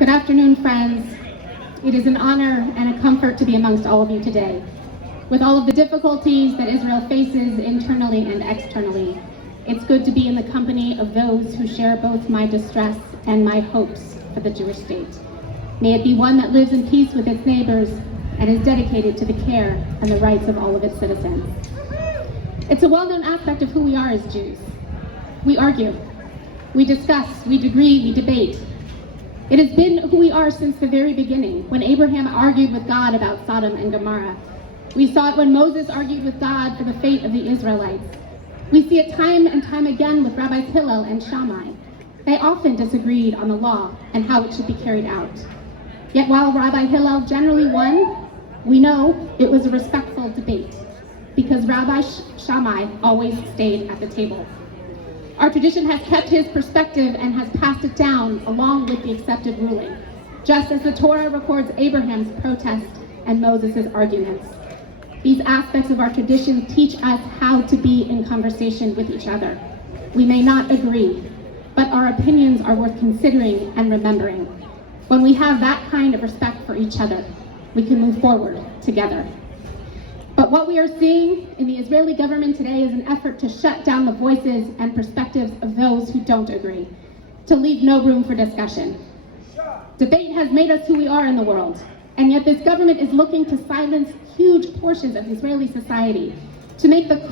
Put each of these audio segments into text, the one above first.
Good afternoon, friends. It is an honor and a comfort to be amongst all of you today. With all of the difficulties that Israel faces internally and externally, it's good to be in the company of those who share both my distress and my hopes for the Jewish state. May it be one that lives in peace with its neighbors and is dedicated to the care and the rights of all of its citizens. It's a well-known aspect of who we are as Jews. We argue, we discuss, we agree, we debate. It has been who we are since the very beginning, when Abraham argued with God about Sodom and Gomorrah. We saw it when Moses argued with God for the fate of the Israelites. We see it time and time again with Rabbis Hillel and Shammai. They often disagreed on the law and how it should be carried out. Yet while Rabbi Hillel generally won, we know it was a respectful debate, because Rabbi Shammai always stayed at the table. Our tradition has kept his perspective and has passed it down along with the accepted ruling, just as the Torah records Abraham's protest and Moses' arguments. These aspects of our tradition teach us how to be in conversation with each other. We may not agree, but our opinions are worth considering and remembering. When we have that kind of respect for each other, we can move forward together. But what we are seeing in the Israeli government today is an effort to shut down the voices and perspectives of those who don't agree, to leave no room for discussion. Debate has made us who we are in the world, and yet this government is looking to silence huge portions of Israeli society, to make the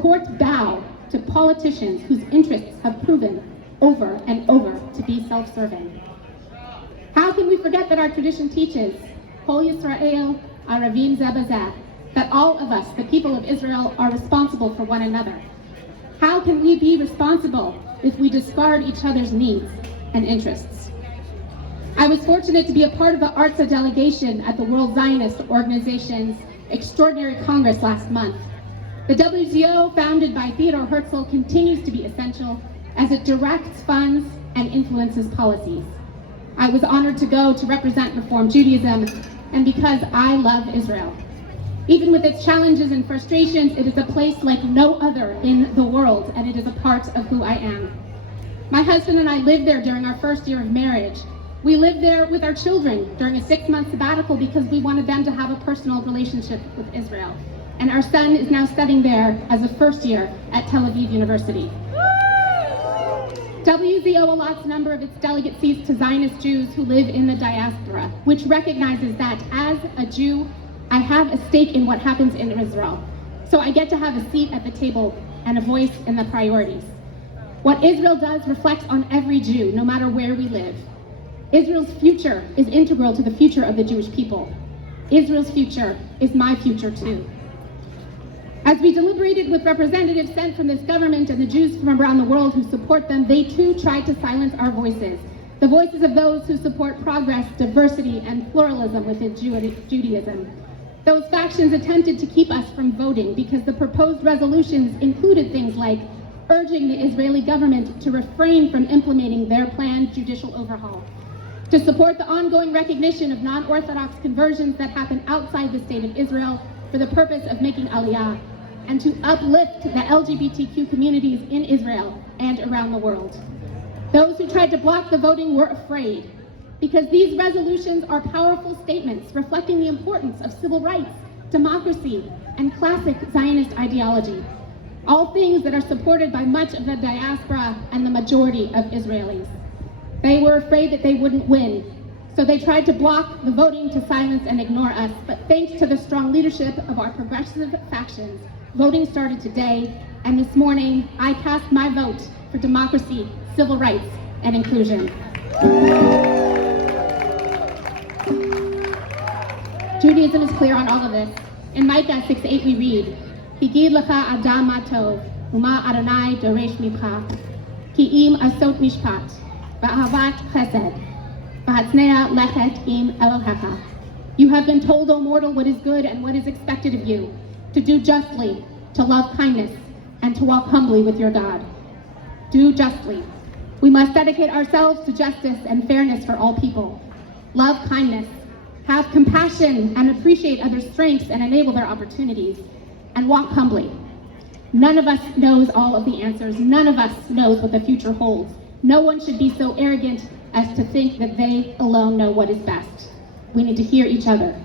courts bow to politicians whose interests have proven over and over to be self-serving. How can we forget that our tradition teaches, Kol Yisrael Aravim Zeh B'Zeh, that all of us, the people of Israel, are responsible for one another? How can we be responsible if we discard each other's needs and interests? I was fortunate to be a part of the Artsa delegation at the World Zionist Organization's Extraordinary Congress last month. The WZO, founded by Theodore Herzl, continues to be essential as it directs funds and influences policies. I was honored to go to represent Reform Judaism, and because I love Israel. Even with its challenges and frustrations, it is a place like no other in the world, and it is a part of who I am. My husband and I lived there during our first year of marriage. We lived there with our children during a 6-month sabbatical because we wanted them to have a personal relationship with Israel. And our son is now studying there as a first year at Tel Aviv University. WZO allots a number of its delegate seats to Zionist Jews who live in the diaspora, which recognizes that as a Jew, I have a stake in what happens in Israel. So I get to have a seat at the table and a voice in the priorities. What Israel does reflects on every Jew, no matter where we live. Israel's future is integral to the future of the Jewish people. Israel's future is my future too. As we deliberated with representatives sent from this government and the Jews from around the world who support them, they too tried to silence our voices, the voices of those who support progress, diversity, and pluralism within Judaism. Those factions attempted to keep us from voting because the proposed resolutions included things like urging the Israeli government to refrain from implementing their planned judicial overhaul, to support the ongoing recognition of non-Orthodox conversions that happen outside the state of Israel for the purpose of making aliyah, and to uplift the LGBTQ communities in Israel and around the world. Those who tried to block the voting were afraid, because these resolutions are powerful statements reflecting the importance of civil rights, democracy, and classic Zionist ideology, all things that are supported by much of the diaspora and the majority of Israelis. They were afraid that they wouldn't win, so they tried to block the voting, to silence and ignore us, but thanks to the strong leadership of our progressive factions, voting started today, and this morning I cast my vote for democracy, civil rights, and inclusion. Judaism is clear on all of this. In Micah 6:8 we read, Higid lecha adam ma tov, uma Adonai doresh mimcha, ki im asot mishpat, va'ahavat chesed, v'hatznea lechet im Elohecha. You have been told, O mortal, what is good and what is expected of you, to do justly, to love kindness, and to walk humbly with your God. Do justly. We must dedicate ourselves to justice and fairness for all people. Love kindness. Have compassion and appreciate others' strengths and enable their opportunities, and walk humbly. None of us knows all of the answers. None of us knows what the future holds. No one should be so arrogant as to think that they alone know what is best. We need to hear each other.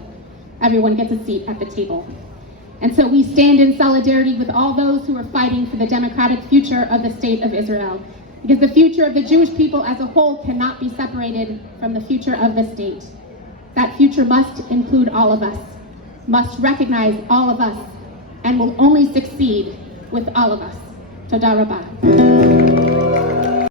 Everyone gets a seat at the table. And so we stand in solidarity with all those who are fighting for the democratic future of the state of Israel, because the future of the Jewish people as a whole cannot be separated from the future of the state. That future must include all of us, must recognize all of us, and will only succeed with all of us. Toda Rabbi.